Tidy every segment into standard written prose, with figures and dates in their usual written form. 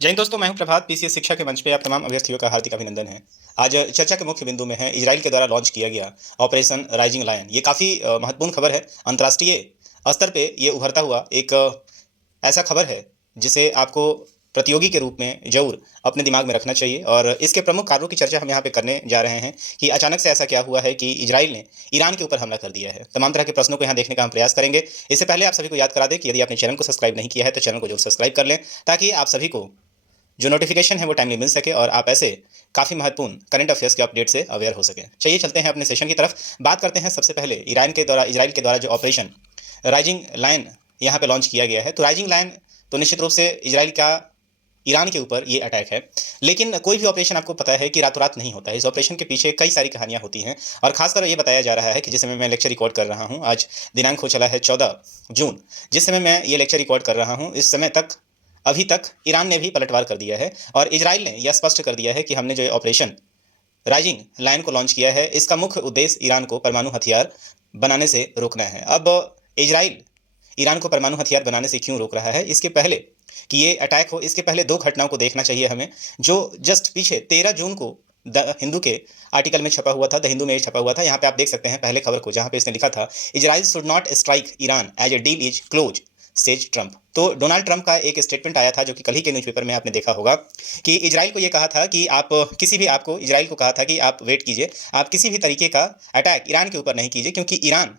जय हिंद दोस्तों, मैं हूं प्रभात। पीसीएस शिक्षा के मंच पे आप तमाम अभ्यर्थियों का हार्दिक अभिनंदन है। आज चर्चा के मुख्य बिंदु में है इजराइल के द्वारा लॉन्च किया गया ऑपरेशन राइजिंग लायन। ये काफ़ी महत्वपूर्ण खबर है। अंतर्राष्ट्रीय स्तर पे ये उभरता हुआ एक ऐसा खबर है जिसे आपको प्रतियोगी के रूप में ज़रूर अपने दिमाग में रखना चाहिए। और इसके प्रमुख कारणों की चर्चा हम यहाँ पे करने जा रहे हैं कि अचानक से ऐसा क्या हुआ है कि इजराइल ने ईरान के ऊपर हमला कर दिया है। तमाम तरह के प्रश्नों को यहाँ देखने का हम प्रयास करेंगे। इससे पहले आप सभी को याद करा दें कि यदि आपने चैनल को सब्सक्राइब नहीं किया है तो चैनल को जरूर सब्सक्राइब कर लें, ताकि आप सभी को जो नोटिफिकेशन है वो टाइमली मिल सके और आप ऐसे काफ़ी महत्वपूर्ण करंट अफेयर्स के अपडेट से अवेयर हो सकें। चलिए चलते हैं अपने सेशन की तरफ। बात करते हैं सबसे पहले इजराइल के द्वारा जो ऑपरेशन राइजिंग लायन यहाँ पे लॉन्च किया गया है। तो राइजिंग लायन तो निश्चित रूप से इजराइल का ईरान के ऊपर ये अटैक है। लेकिन कोई भी ऑपरेशन आपको पता है कि रातों रात नहीं होता है। इस ऑपरेशन के पीछे कई सारी कहानियाँ होती हैं और खासकर ये बताया जा रहा है कि जिस समय मैं लेक्चर रिकॉर्ड कर रहा हूँ, आज दिनांक हो चला है 14 जून। जिस समय मैं ये लेक्चर रिकॉर्ड कर रहा हूँ, इस समय तक अभी तक ईरान ने भी पलटवार कर दिया है और इजराइल ने यह स्पष्ट कर दिया है कि हमने जो ऑपरेशन राइजिंग लायन को लॉन्च किया है, इसका मुख्य उद्देश्य ईरान को परमाणु हथियार बनाने से रोकना है। अब इजराइल ईरान को परमाणु हथियार बनाने से क्यों रोक रहा है, इसके पहले कि ये अटैक हो, इसके पहले दो घटनाओं को देखना चाहिए हमें, जो जस्ट पीछे 13 जून को द हिंदू के आर्टिकल में छपा हुआ था, द हिंदू में छपा हुआ था। यहाँ पे आप देख सकते हैं पहले खबर को, जहाँ पे इसने लिखा था, Israel should not strike Iran as a deal is close says Trump. तो डोनाल्ड ट्रंप का एक स्टेटमेंट आया था, जो कि कल ही के न्यूज़पेपर में आपने देखा होगा, कि इजराइल को ये कहा था कि आप इजराइल को कहा था कि आप वेट कीजिए, आप किसी भी तरीके का अटैक ईरान के ऊपर नहीं कीजिए, क्योंकि ईरान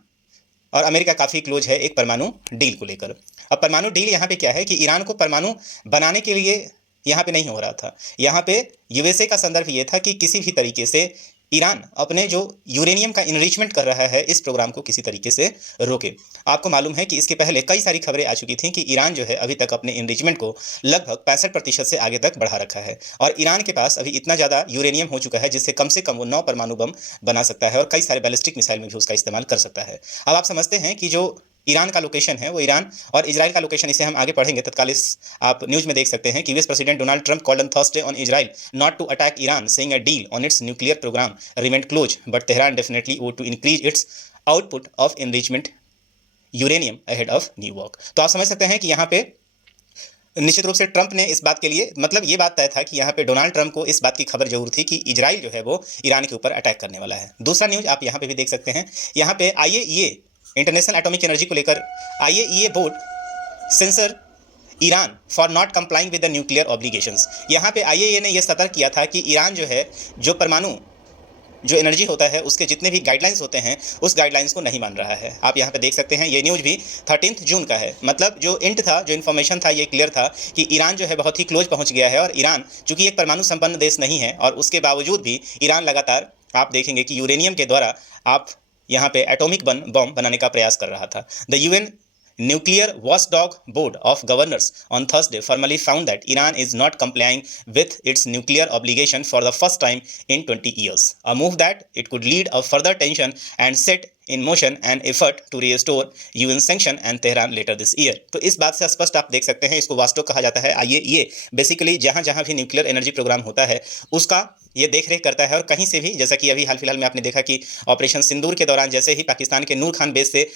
और अमेरिका काफ़ी क्लोज है एक परमाणु डील को लेकर। अब परमाणु डील यहाँ पे क्या है कि ईरान को परमाणु बनाने के लिए यहाँ पे नहीं हो रहा था। यहाँ पे यूएसए का संदर्भ ये था कि किसी भी तरीके से ईरान अपने जो यूरेनियम का इनरिचमेंट कर रहा है, इस प्रोग्राम को किसी तरीके से रोके। आपको मालूम है कि इसके पहले कई सारी खबरें आ चुकी थी कि ईरान जो है अभी तक अपने इनरिचमेंट को लगभग 65% से आगे तक बढ़ा रखा है और ईरान के पास अभी इतना ज़्यादा यूरेनियम हो चुका है जिससे कम से कम वो 9 परमाणु बम बना सकता है और कई सारे बैलिस्टिक मिसाइल में भी उसका इस्तेमाल कर सकता है। अब आप समझते हैं कि जो ईरान का लोकेशन है वो ईरान और इजराइल का लोकेशन, इसे हम आगे पढ़ेंगे तत्काल। इस आप न्यूज़ में देख सकते हैं कि US president Donald Trump called on Thursday on Israel not to attack Iran, saying a deal on its nuclear programme remained close, but Tehran definitely would to increase its output of enrichment uranium ahead of new walk. तो आप समझ सकते हैं कि यहाँ पे निश्चित रूप से ट्रंप ने इस बात के लिए, मतलब ये बात तय था कि यहाँ पे डोनाल्ड ट्रंप को इस बात की खबर जरूर थी कि इजराइल जो है वो ईरान के ऊपर अटैक करने वाला है। दूसरा न्यूज़ आप यहाँ पे भी देख सकते हैं, यहाँ पे आईएईए इंटरनेशनल एटॉमिक एनर्जी को लेकर IAEA board sensor Iran for not complying with the nuclear obligations. यहाँ पे आईएईए ने यह सतर्क किया था कि ईरान जो है जो परमाणु जो एनर्जी होता है उसके जितने भी गाइडलाइंस होते हैं उस गाइडलाइंस को नहीं मान रहा है। आप यहाँ पे देख सकते हैं ये न्यूज़ भी 13 जून का है। मतलब जो इंट था, जो इन्फॉर्मेशन था, ये क्लियर था कि ईरान जो है बहुत ही क्लोज पहुँच गया है और ईरान चूंकि एक परमाणु संपन्न देश नहीं है और उसके बावजूद भी ईरान लगातार, आप देखेंगे कि यूरेनियम के द्वारा आप यहाँ पे एटॉमिक बम बनाने का प्रयास कर रहा था। The UN Nuclear Watchdog Board of Governors on Thursday formally found that Iran is not complying with its nuclear obligation for the first time in 20 years, a move that it could lead a further tension and set in motion an effort to restore UN sanction and Tehran later this year। तो इस बात से स्पष्ट आप देख सकते हैं, इसको वास्टो कहा जाता है। आईएईए बेसिकली जहाँ जहाँ भी न्यूक्लियर एनर्जी प्रोग्राम होता है उसका ये देख रेख करता है और कहीं से भी, जैसा कि अभी हाल फिलहाल में आपने देखा कि ऑपरेशन सिंदूर के दौरान जैसे ही पाकिस्तान के नूर खान बेस से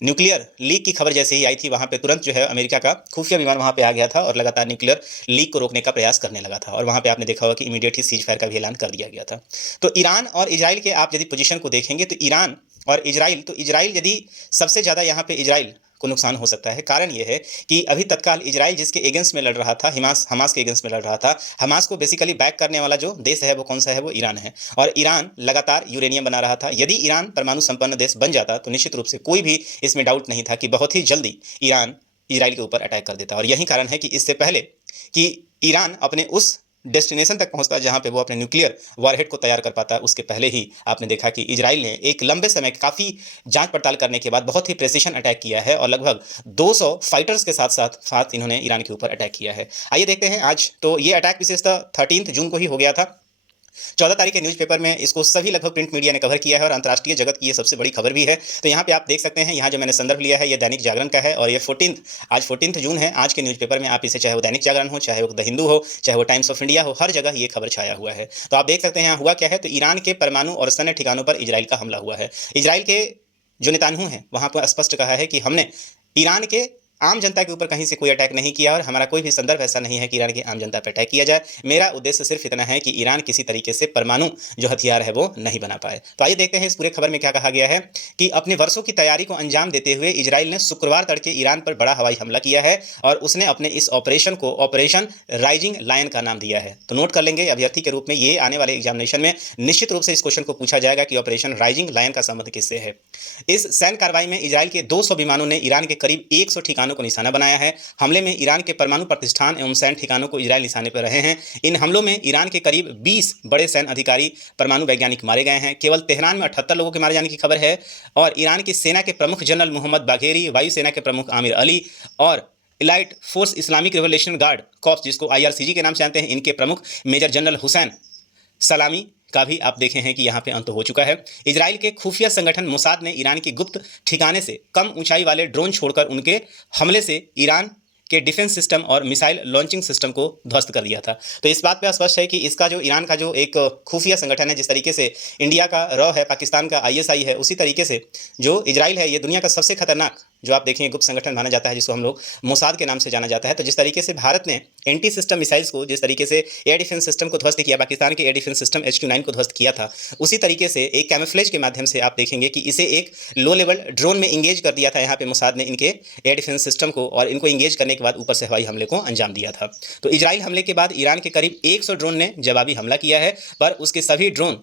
न्यूक्लियर लीक की खबर जैसे ही आई थी, वहाँ पे तुरंत जो है अमेरिका का खुफिया विमान वहाँ पे आ गया था और लगातार न्यूक्लियर लीक को रोकने का प्रयास करने लगा था और वहाँ पे आपने देखा होगा कि इमीडिएट ही सीज फायर का भी ऐलान कर दिया गया था। तो ईरान और इजराइल के आप यदि पोजीशन को देखेंगे तो ईरान और इजराइल, तो इजराइल यदि सबसे ज़्यादा यहाँ पे इजराइल को नुकसान हो सकता है। कारण ये है कि अभी तत्काल इजराइल जिसके अगेंस्ट में लड़ रहा था, हमास के अगेंस्ट में लड़ रहा था, हमास को बेसिकली बैक करने वाला जो देश है वो कौन सा है, वो ईरान है और ईरान लगातार यूरेनियम बना रहा था। यदि ईरान परमाणु संपन्न देश बन जाता तो निश्चित रूप से कोई भी इसमें डाउट नहीं था कि बहुत ही जल्दी ईरान इजराइल के ऊपर अटैक कर देता। और यही कारण है कि इससे पहले कि ईरान अपने उस डेस्टिनेशन तक पहुंचता जहां पे वो अपने न्यूक्लियर वॉरहेड को तैयार कर पाता, उसके पहले ही आपने देखा कि इजराइल ने एक लंबे समय काफ़ी जांच पड़ताल करने के बाद बहुत ही प्रेसिशन अटैक किया है और लगभग 200 फाइटर्स के साथ साथ साथ इन्होंने ईरान के ऊपर अटैक किया है। आइए देखते हैं आज, तो ये अटैक विशेषतः 13 जून को ही हो गया था। 14 तारीख के न्यूज़पेपर में इसको सभी लगभग प्रिंट मीडिया ने कवर किया है और अंतर्राष्ट्रीय जगत की ये सबसे बड़ी खबर भी है। तो यहाँ पे आप देख सकते हैं, यहाँ जो मैंने संदर्भ लिया है ये दैनिक जागरण का है और ये आज 14 जून है। आज के न्यूज़पेपर में आप इसे, चाहे वो दैनिक जागरण हो, चाहे वो द हिंदू हो, चाहे वो टाइम्स ऑफ इंडिया हो, हर जगह ये खबर छाया हुआ है। तो आप देख सकते हैं यहाँ हुआ क्या है। तो ईरान के परमाणु और सैन्य ठिकानों पर इजराइल का हमला हुआ है। इजराइल के जो नेतान्हू हैं वहाँ पर स्पष्ट कहा है कि हमने ईरान के आम जनता के ऊपर कहीं से कोई अटैक नहीं किया और हमारा कोई भी संदर्भ ऐसा नहीं है कि ईरान की आम जनता पर अटैक किया जाए। मेरा उद्देश्य सिर्फ इतना है कि ईरान किसी तरीके से परमाणु जो हथियार है वो नहीं बना पाए। तो आइए देखते हैं इस पूरे खबर में क्या कहा गया है कि अपने वर्षों की तैयारी को अंजाम देते हुए इजराइल ने शुक्रवार तड़के ईरान पर बड़ा हवाई हमला किया है और उसने अपने इस ऑपरेशन को ऑपरेशन राइजिंग लायन का नाम दिया है। तो नोट कर लेंगे अभ्यर्थी के रूप में ये आने वाले एग्जामिनेशन में निश्चित रूप से इस क्वेश्चन को पूछा जाएगा कि ऑपरेशन राइजिंग लायन का संबंध किससे है। इस सैन्य कार्रवाई में इजराइल के 200 विमानों ने ईरान के करीब 100 ठिकानों को निशाना बनाया है। हमले में ईरान के परमाणु प्रतिष्ठान एवं सैन्य ठिकानों को इजराइल निशाने पर रहे हैं। इन हमलों में ईरान के करीब 20 बड़े सैन्य अधिकारी परमाणु वैज्ञानिक मारे गए हैं। केवल तेहरान में 78 लोगों के मारे जाने की खबर है और ईरान की सेना के प्रमुख जनरल मोहम्मद बाघेरी, वायुसेना के प्रमुख आमिर अली और elite force Islamic revolution guard corps जिसको IRCG के नाम से जानते हैं, इनके प्रमुख मेजर जनरल हुसैन सलामी का भी आप देखे हैं कि यहाँ पे अंत हो चुका है। इजराइल के खुफिया संगठन मोसाद ने ईरान की गुप्त ठिकाने से कम ऊंचाई वाले ड्रोन छोड़कर उनके हमले से ईरान के डिफेंस सिस्टम और मिसाइल लॉन्चिंग सिस्टम को ध्वस्त कर दिया था। तो इस बात पे स्पष्ट है कि इसका जो ईरान का जो एक खुफिया संगठन है, जिस तरीके से इंडिया का रॉ है, पाकिस्तान का ISI है, उसी तरीके से जो इजराइल है ये दुनिया का सबसे खतरनाक जो आप देखेंगे गुप्त संगठन माना जाता है, जिसको हम लोग मोसाद के नाम से जाना जाता है। तो जिस तरीके से भारत ने एंटी सिस्टम मिसाइल्स को, जिस तरीके से एयर डिफेंस सिस्टम को ध्वस्त किया, पाकिस्तान के एयर डिफेंस सिस्टम HQ-9 को ध्वस्त किया था, उसी तरीके से एक कैमोफ्लेज के माध्यम से आप देखेंगे कि इसे एक लो लेवल ड्रोन में इंगेज कर दिया था यहाँ पे मोसाद ने इनके एयर डिफेंस सिस्टम को, और इनको इंगेज करने के बाद ऊपर से हवाई हमले को अंजाम दिया था। तो इजराइल हमले के बाद ईरान के करीब 100 ड्रोन ने जवाबी हमला किया है, पर उसके सभी ड्रोन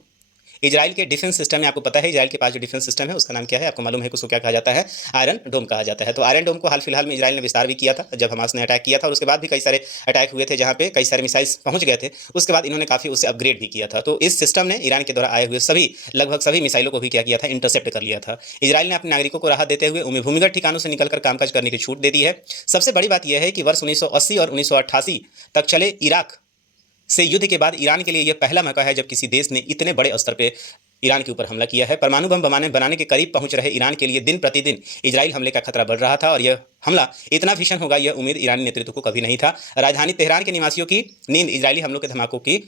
इजराइल के डिफेंस सिस्टम है। आपको पता है इजराइल के पास जो डिफेंस सिस्टम है उसका नाम क्या है, आपको मालूम है कि उसको क्या कहा जाता है, आयरन डोम कहा जाता है। तो आयरन डोम को हाल फिलहाल में इजराइल ने विस्तार भी किया था जब हमास ने अटैक किया था, और उसके बाद भी कई सारे अटैक हुए थे जहाँ पे कई सारे मिसाइल्स पहुंच गए थे। उसके बाद इन्होंने काफ़ी उसे अपग्रेड भी किया था। तो इस सिस्टम ने ईरान के द्वारा आए हुए लगभग सभी मिसाइलों को भी क्या किया था, इंटरसेप्ट कर लिया था। इजराइल ने अपने नागरिकों को राहत देते हुए उन्हें भूमिगत ठिकानों से निकलकर कामकाज करने की छूट दे दी है। सबसे बड़ी बात यह है कि वर्ष 1980 और 1988 तक चले इराक से युद्ध के बाद ईरान के लिए यह पहला मौका है जब किसी देश ने इतने बड़े स्तर पर ईरान के ऊपर हमला किया है। परमाणु बम बनाने के करीब पहुंच रहे ईरान के लिए दिन प्रतिदिन इजराइल हमले का खतरा बढ़ रहा था, और यह हमला इतना भीषण होगा यह उम्मीद ईरानी नेतृत्व को कभी नहीं था। राजधानी तेहरान के निवासियों की नींद इजरायली हमलों के धमाकों की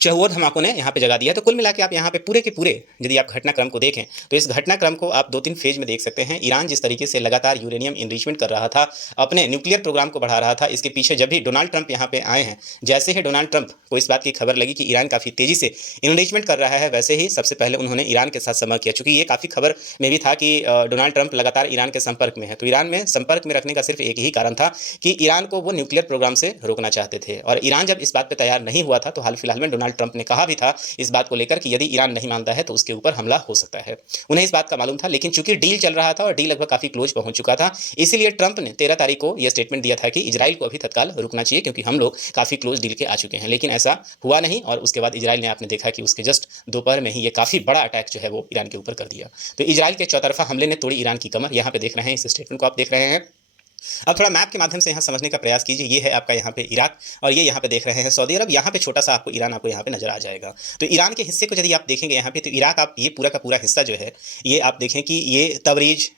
चहुओं धमाकों ने यहाँ पे जगा दिया। तो कुल मिला के आप यहाँ पे पूरे के पूरे यदि आप घटनाक्रम को देखें तो इस घटनाक्रम को आप 2-3 फेज में देख सकते हैं। ईरान जिस तरीके से लगातार यूरेनियम इनरिचमेंट कर रहा था, अपने न्यूक्लियर प्रोग्राम को बढ़ा रहा था, इसके पीछे जब भी डोनाल्ड ट्रंप यहाँ पे आए हैं, जैसे ही डोनाल्ड ट्रंप को इस बात की खबर लगी कि ईरान काफ़ी तेज़ी से इनरिचमेंट कर रहा है, वैसे ही सबसे पहले उन्होंने ईरान के साथ संपर्क किया। चूँकि ये काफ़ी खबर में भी था कि डोनाल्ड ट्रंप लगातार ईरान के संपर्क में है, तो ईरान में संपर्क में रखने का सिर्फ एक ही कारण था कि ईरान को वो न्यूक्लियर प्रोग्राम से रोकना चाहते थे। और ईरान जब इस बात पर तैयार नहीं हुआ था तो हाल फिलहाल में डोनाल्ड ट्रंप ने कहा भी था इस बात को लेकर कि यदि ईरान नहीं मानता है तो उसके ऊपर हमला हो सकता है। उन्हें इस बात का मालूम था, लेकिन चूंकि डील चल रहा था और डील लगभग काफी क्लोज पहुंच चुका था, इसीलिए ट्रंप ने 13 तारीख को यह स्टेटमेंट दिया था कि इजराइल को अभी तत्काल रुकना चाहिए क्योंकि हम लोग काफी क्लोज डील के आ चुके हैं। लेकिन ऐसा हुआ नहीं, और उसके बाद इजराइल ने आपने देखा कि उसके जस्ट दोपहर में ही ये काफी बड़ा अटैक जो है वो ईरान के ऊपर कर दिया। तो इजराइल के चौतरफा हमले ने तोड़ी ईरान की कमर। यहाँ पे देख रहे हैं, इस स्टेटमेंट को आप देख रहे हैं। अब थोड़ा मैप के माध्यम से यहाँ समझने का प्रयास कीजिए। ये है आपका यहाँ पे इराक, और ये यहाँ पे देख रहे हैं सऊदी अरब। यहाँ पे छोटा सा आपको ईरान आपको यहाँ पे नजर आ जाएगा। तो ईरान के हिस्से को यदि आप देखेंगे यहाँ पे, तो इराक आप ये पूरा का पूरा हिस्सा जो है ये आप देखें कि ये तबरीज,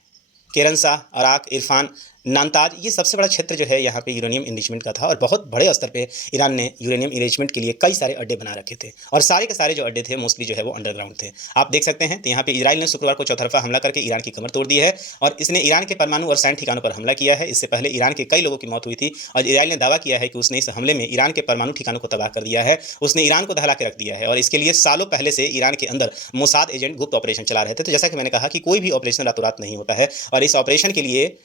केरनसा, अराक, इरफान, नानताज, ये सबसे बड़ा क्षेत्र जो है यहाँ पे यूरेनियम इनरिचमेंट का था, और बहुत बड़े स्तर पे ईरान ने यूरेनियम इनरिचमेंट के लिए कई सारे अड्डे बना रखे थे, और सारे के सारे जो अड्डे थे मोस्टली जो है वो अंडरग्राउंड थे। आप देख सकते हैं। तो यहाँ पे इजराइल ने शुक्रवार को चौतरफा हमला करके ईरान की कमर तोड़ दी है, और इसने ईरान के परमाणु और सैन्य ठिकानों पर हमला किया है। इससे पहले ईरान के कई लोगों की मौत हुई थी, और इजराइल ने दावा किया है कि उसने इस हमले में ईरान के परमाणु ठिकानों को तबाह कर दिया है, उसने ईरान को दहला के रख दिया है, और इसके लिए सालों पहले से ईरान के अंदर मोसाद एजेंट गुप्त ऑपरेशन चला रहे थे। तो जैसा कि मैंने कहा कि कोई भी ऑपरेशन रातों रात नहीं होता है, और इस ऑपरेशन के लिए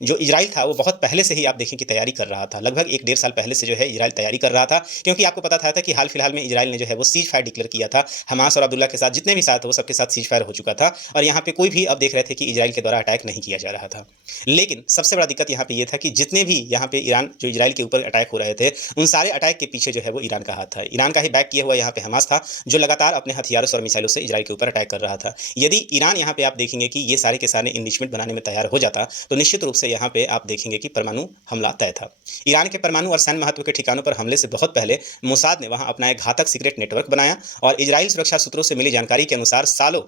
जो इजराइल था वो बहुत पहले से ही आप देखें कि तैयारी कर रहा था। लगभग 1-1.5 साल पहले से जो है इजराइल तैयारी कर रहा था, क्योंकि आपको पता था कि हाल फिलहाल में इजराइल ने जो है वो सीज फायर डिक्लेयर किया था। हमास और अब्दुल्ला के साथ जितने भी साथ वो सबके साथ सीज फायर हो चुका था, और यहाँ पे कोई भी अब देख रहे थे कि इजराइल के द्वारा अटैक नहीं किया जा रहा था। लेकिन सबसे बड़ा दिक्कत यहाँ पे ये था कि जितने भी यहाँ पे ईरान जो इजराइल के ऊपर अटैक हो रहे थे, उन सारे अटैक के पीछे जो है वो ईरान का हाथ था। ईरान का ही बैक किया हुआ यहाँ पे हमास था, जो लगातार अपने हथियारों और मिसाइलों से इजराइल के ऊपर अटैक कर रहा था। यदि ईरान यहाँ पे आप देखेंगे कि ये सारे के सारे इनरिचमेंट बनाने में तैयार हो जाता, तो निश्चित रूप से यहाँ पे आप देखेंगे कि परमाणु हमला तय था। ईरान के परमाणु और सैन्य महत्व के ठिकानों पर हमले से बहुत पहले मोसाद ने वहां अपना एक घातक सीक्रेट नेटवर्क बनाया, और इजराइल सुरक्षा सूत्रों से मिली जानकारी के अनुसार सालों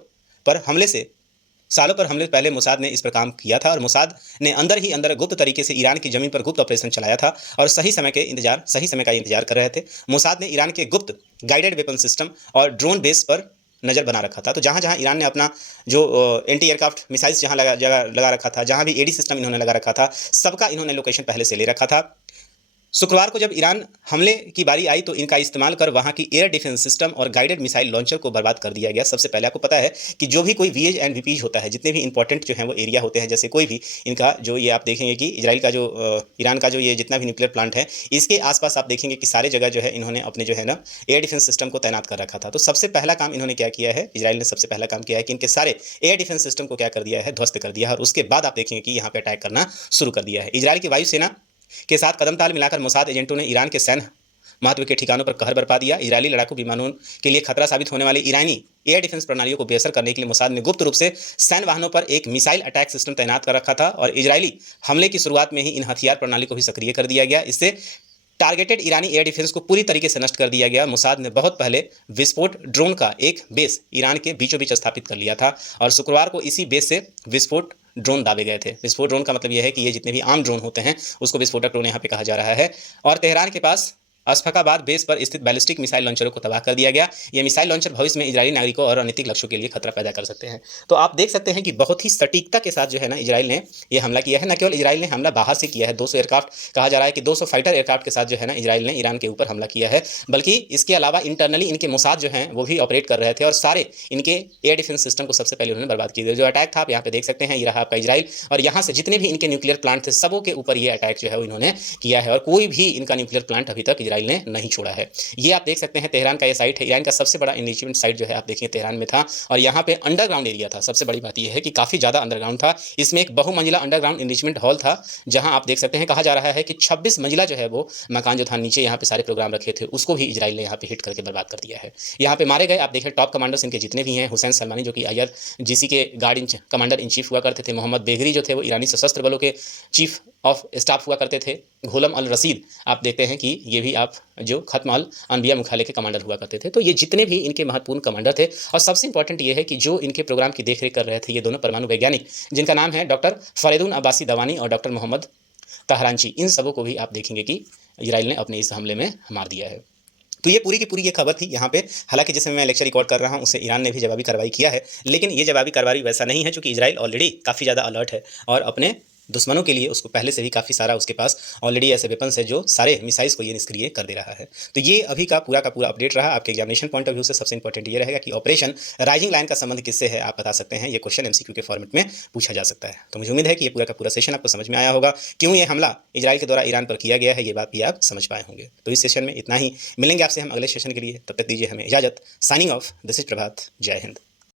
पर हमले पहले मोसाद ने इस पर काम किया था, और मोसाद ने अंदर ही अंदर गुप्त तरीके से ईरान की जमीन पर गुप्त ऑपरेशन चलाया था, और सही समय का इंतजार कर रहे थे। मोसाद ने ईरान के गुप्त गाइडेड वेपन सिस्टम और ड्रोन बेस पर नज़र बना रखा था। तो जहाँ-जहाँ ईरान ने अपना जो एंटी एयरक्राफ्ट मिसाइल्स जहाँ लगा रखा था, जहाँ भी एडी सिस्टम इन्होंने लगा रखा था, सबका इन्होंने लोकेशन पहले से ले रखा था। शुक्रवार को जब ईरान हमले की बारी आई तो इनका इस्तेमाल कर वहाँ की एयर डिफेंस सिस्टम और गाइडेड मिसाइल लॉन्चर को बर्बाद कर दिया गया। सबसे पहले आपको पता है कि जो भी कोई वीएज एंड वीपीज होता है, जितने भी इंपॉर्टेंट जो हैं वो एरिया होते हैं, जैसे कोई भी इनका जो ये आप देखेंगे कि इजराइल का जो ईरान का जो ये जितना भी न्यूक्लियर प्लांट है, इसके आसपास आप देखेंगे कि सारे जगह जो है इन्होंने अपने जो है ना एयर डिफेंस सिस्टम को तैनात कर रखा था। तो सबसे पहला काम इन्होंने क्या किया है, इजराइल ने सबसे पहला काम किया है कि इनके सारे एयर डिफेंस सिस्टम को क्या कर दिया है, ध्वस्त कर दिया है। और उसके बाद आप देखेंगे कि यहाँ पे अटैक करना शुरू कर दिया है। इजराइल की वायुसेना के साथ कदम ताल मिलाकर मोसाद एजेंटों ने ईरान के सैन्य महत्व के ठिकानों पर कहर बरपा दिया। इजरायली लड़ाकू विमानों के लिए खतरा साबित होने वाली ईरानी एयर डिफेंस प्रणालियों को बेअसर करने के लिए मोसाद ने गुप्त रूप से सैन्य वाहनों पर एक मिसाइल अटैक सिस्टम तैनात कर रखा था और इजरायली हमले की शुरुआत में ही इन हथियार प्रणाली को भी सक्रिय कर दिया गया। इससे टारगेटेड ईरानी एयर डिफेंस को पूरी तरीके से नष्ट कर दिया गया। मोसाद ने बहुत पहले विस्फोट ड्रोन का एक बेस ईरान के बीचों बीच स्थापित कर लिया था और शुक्रवार को इसी बेस से विस्फोट ड्रोन दागे गए थे। विस्फोट ड्रोन का मतलब यह है कि ये जितने भी आम ड्रोन होते हैं उसको विस्फोटक ड्रोन यहाँ पे कहा जा रहा है। और तेहरान के पास अशफकाबाद बेस पर स्थित बैलिस्टिक मिसाइल लॉन्चरों को तबाह कर दिया गया। ये मिसाइल लॉन्चर भविष्य में इजरायली नागरिकों और रणनीतिक लक्ष्यों के लिए खतरा पैदा कर सकते हैं। तो आप देख सकते हैं कि बहुत ही सटीकता के साथ जो है ना इजराइल ने ये हमला किया है। न केवल इजराइल ने हमला बाहर से किया है, 200 एयरक्राफ्ट कहा जा रहा है कि 200 फाइटर एयरक्राफ्ट के साथ जो है ना इजराइल ने ईरान के ऊपर हमला किया है, बल्कि इसके अलावा इंटरनली इनके मोसाद जो हैं वो भी ऑपरेट कर रहे थे और सारे इनके एयर डिफेंस सिस्टम को सबसे पहले उन्होंने बर्बाद किया। जो अटैक था आप यहाँ पे देख सकते हैं, ये रहा आपका इजराइल और यहाँ से जितने भी इनके न्यूक्लियर प्लांट थे सबों के ऊपर ये अटैक जो है इन्होंने किया है और कोई भी इनका न्यूक्लियर प्लांट अभी तक इजराइल ने नहीं छोड़ा है। ये आप देख सकते हैं तेहरान का ये साइट है। ईरान का सबसे बड़ा एनरिचमेंट साइट जो है आप देखिए तेहरान में था और यहाँ पे अंडरग्राउंड एरिया था। सबसे बड़ी बात यह है कि काफ़ी ज़्यादा अंडरग्राउंड था। इसमें एक बहुमंजिला अंडरग्राउंड एनरिचमेंट हॉल था जहाँ आप देख सकते हैं, कहा जा रहा है कि 26 मंजिला जो है वो मकान जो था नीचे यहाँ पे सारे प्रोग्राम रखे थे उसको भी इजराइल ने यहाँ पे हिट करके बर्बाद कर दिया है। यहाँ पे मारे गए आप देखिए टॉप कमांडर्स इनके जितने भी हैं, हुसैन सलमानी जो कि IRGC के गार्ड कमांडर इन चीफ हुआ करते थे, मोहम्मद बेगरी जो थे वो ईरानी सशस्त्र बलों के चीफ ऑफ स्टाफ हुआ करते थे, गुलाम अल रशीद आप देखते हैं कि ये भी आप जो खत्म अल अनबिया मुख्यालय के कमांडर हुआ करते थे। तो ये जितने भी इनके महत्वपूर्ण कमांडर थे और सबसे इंपॉर्टेंट ये है कि जो इनके प्रोग्राम की देखरेख कर रहे थे ये दोनों परमाणु वैज्ञानिक जिनका नाम है डॉक्टर फरीदुन अब्बासी दवानी और डॉक्टर मोहम्मद तहरानची, इन सबों को भी आप देखेंगे कि इजराइल ने अपने इस हमले में मार दिया है। तो ये पूरी की पूरी ये खबर थी यहाँ पे। हालांकि जिस समय मैं लेक्चर रिकॉर्ड कर रहा हूँ उससे ईरान ने भी जवाबी कार्रवाई किया है, लेकिन ये जवाबी कार्रवाई वैसा नहीं है क्योंकि इजराइल ऑलरेडी काफ़ी ज़्यादा अलर्ट है और अपने दुश्मनों के लिए उसको पहले से भी काफ़ी सारा उसके पास ऑलरेडी ऐसे वेपन्स है जो सारे मिसाइल्स को ये निष्क्रिय कर दे रहा है। तो ये अभी का पूरा अपडेट रहा। आपके एग्जामिनेशन पॉइंट ऑफ व्यू से सबसे इंपॉर्टेंट ये रहेगा कि ऑपरेशन राइजिंग लायन का संबंध किससे है, आप बता सकते हैं। ये क्वेश्चन MCQ के फॉर्मेट में पूछा जा सकता है। तो मुझे उम्मीद है कि ये पूरा का पूरा सेशन आपको समझ में आया होगा, क्यों ये हमला इजराइल के द्वारा ईरान पर किया गया है, ये बात भी आप समझ पाए होंगे। तो इस सेशन में इतना ही, मिलेंगे आपसे हम अगले सेशन के लिए, तब तक दीजिए हमें इजाज़त। साइनिंग ऑफ, दिस इज प्रभात। जय हिंद।